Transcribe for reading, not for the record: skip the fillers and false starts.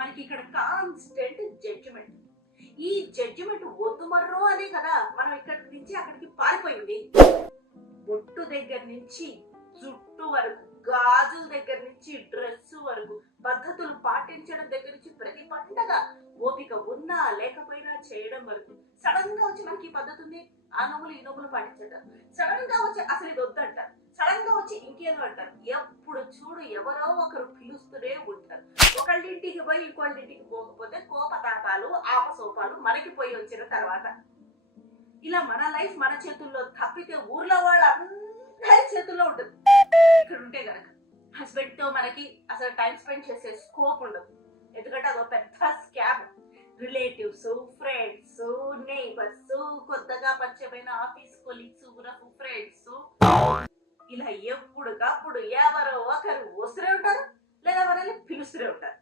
మనకి ఇక్కడ constant judgement. ఈ జడ్జిమెంట్ వద్దు మర్రో అనే కదా మనం ఇక్కడి నుంచి అక్కడికి పారిపోయింది. బొట్టు దగ్గర నుంచి జుట్టు వరకు, గాజుల దగ్గర నుంచి డ్రెస్ వరకు, పద్ధతులు పాటించడం దగ్గర నుంచి ప్రతి పండగ ఓపిక ఉన్నా లేకపోయినా చేయడం వరకు. సడన్ గా వచ్చి మనకి ఈ పద్ధతి ఉంది, ఆ నవ్వులు ఈ నవ్వులు పాటించడం. సడన్ గా వచ్చి అసలు ఇది వద్దంటారు, సడన్ గా వచ్చి ఇంకేదో అంటారు. ఎప్పుడు చూడు ఎవరో ఒకరు పిలుస్తూనే ఉంటారు. ఒకళ్ళింటికి పోయి ఇంకోళ్ళింటికి పోకపోతే కోపతాపాలు ఆపసోపాలు మనకి పోయి వచ్చిన తర్వాత ఇలా మన లైఫ్ మన చేతుల్లో తప్పితే ఊర్లో వాళ్ళందరి చేతుల్లో ఉంటుంది. ఇక్కడ ఉంటే గనక హస్బెండ్ తో మనకి అసలు టైం స్పెండ్ చేసే స్కోప్ ఉండదు. ఎందుకంటే అదో పెద్ద స్కామ్. రిలేటివ్స్, ఫ్రెండ్స్, నైబర్స్, కొత్తగా పరిచయమైన ఆఫీస్ కొలీగ్స్, ఫ్రెండ్స్, ఇలా ఎప్పుడుకప్పుడు ఎవరో ఒకరు వస్తూనే ఉంటారు, లేదా మనల్ని పిలుస్తూనే ఉంటారు.